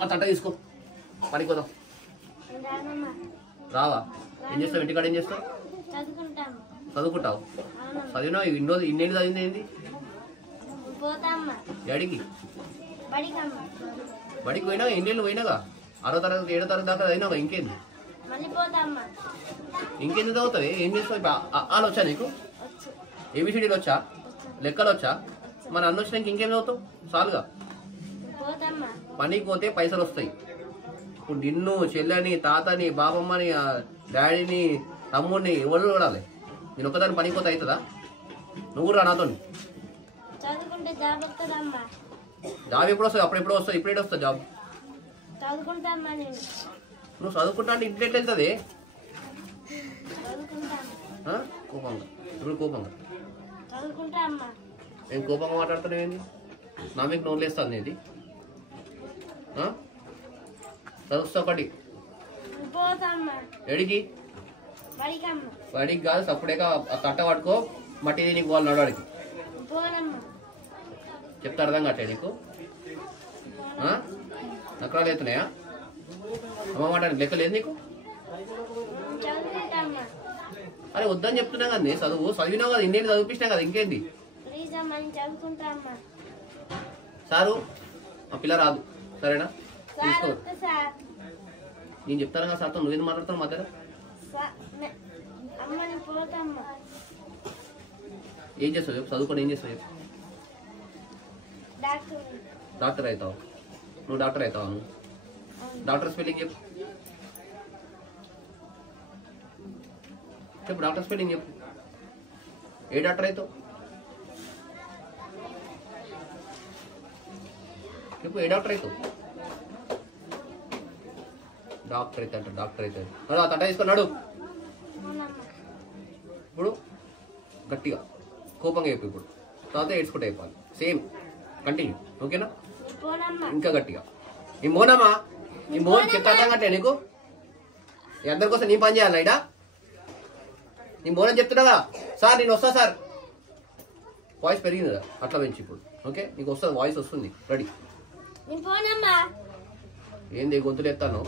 ఆ తట్ట తీసుకో పనికి పోదాం. రావా? ఏం చేస్తావు ఇంటికాడ? ఏం చేస్తావు? చదువుకుంటావు? చదివినావు? ఇన్నేళ్ళు చదివింది ఏంది? డాడీకి బడికి పోయినా ఎన్నేళ్ళు పోయినాగా? 6వ తరగతి 7వ తరగతి దాకా చదివినావుగా. ఇంకేంది ఇంకెందుకు చదువుతావు? ఏం చేస్తావు? వాళ్ళు వచ్చా నీకు? ఏబిసిడీలు వచ్చా? లెక్కలు వచ్చా? మన అన్న వచ్చినాక ఇంకేం చదువుతావు? చాలుగా. పనికి పోతే పైసలు వస్తాయి. ఇప్పుడు నిన్ను, చెల్లెని, తాతని, బాబమ్మని, డాడీని, తమ్ముడిని ఎవరు చూడాలి? నేను ఒక్కదాన్ని పనికి పోతే అవుతుందా? నువ్వు రా నాతో. జాబ్ ఎప్పుడు వస్తుంది? అప్పుడెప్పుడు వస్తుంది? ఇప్పుడేట వస్తుంది జాబ్? నువ్వు చదువుకుంటా అంటే ఇంట్లో ఎట్లా వెళ్తుంది? కోపంగా ఇప్పుడు కోపంగా నేను కోపంగా మాట్లాడుతున్నావు ఏంది? నా మీకు నోట్లు వేస్తాను ఏంది? చదువుతా ఒకటి ఎడికి బడికి కాదు, సప్పుడే కట్ట పట్టుకో, మట్టి నీకు వాళ్ళు నడవాడికి చెప్తా. అర్థం కట్టే నీకు? నక్కరాలు అవుతున్నాయా? అమ్మ మాట లెక్క లేదు నీకు? అరే వద్దని చెప్తున్నా కదా. చదువు చదివినావు కదా, ఇన్నేళ్ళు చదివిపించినా కదా, ఇంకేంది? సారు ఆ పిల్ల రాదు, సరేనా? తీసుకో. నేను చెప్తాను కదా సార్తో, నువ్వేందుకు మాట్లాడతావు మధ్యలో? ఏం చేస్తావు చెప్పు? చదువుకొని ఏం చేస్తావు చెప్పు? డాక్టర్ అవుతావు? నువ్వు డాక్టర్ అవుతావా? నువ్వు డాక్టర్ స్పెల్లింగ్ చెప్పు. చెప్పు డాక్టర్ స్పెల్లింగ్ చెప్పు. ఏ డాక్టర్ అవుతావు చెప్పు? ఏ డాక్టర్ అవుతావు? డాక్టర్ అయితే అంట, డాక్టర్ అవుతుంది. ఆ తట్ట తీసుకున్నాడు. ఇప్పుడు గట్టిగా కోపంగా చెప్పు. ఇప్పుడు తర్వాత ఏడ్చుకుంటే అయిపోవాలి. సేమ్ కంటిన్యూ, ఓకేనా? ఇంకా గట్టిగా. నీ మోనమ్మా, నీ మోన్ చెప్తా కట్టే నీకు. నీ అందరి కోసం నీ పని చేయాలి ఇడా. నీ మోనని చెప్తున్నాగా. సార్ నేను వస్తా సార్. వాయిస్ పెరిగింది కదా, అట్లా పెంచి ఇప్పుడు. ఓకే, నీకు వస్తుంది, వాయిస్ వస్తుంది. రెడీ? ఏంది గొంతులు ఎత్తాను?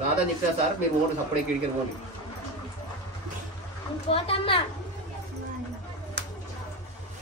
రాదని చెప్పా సార్. మీరు ఓడి సప్పుడే కిడికి పోండి.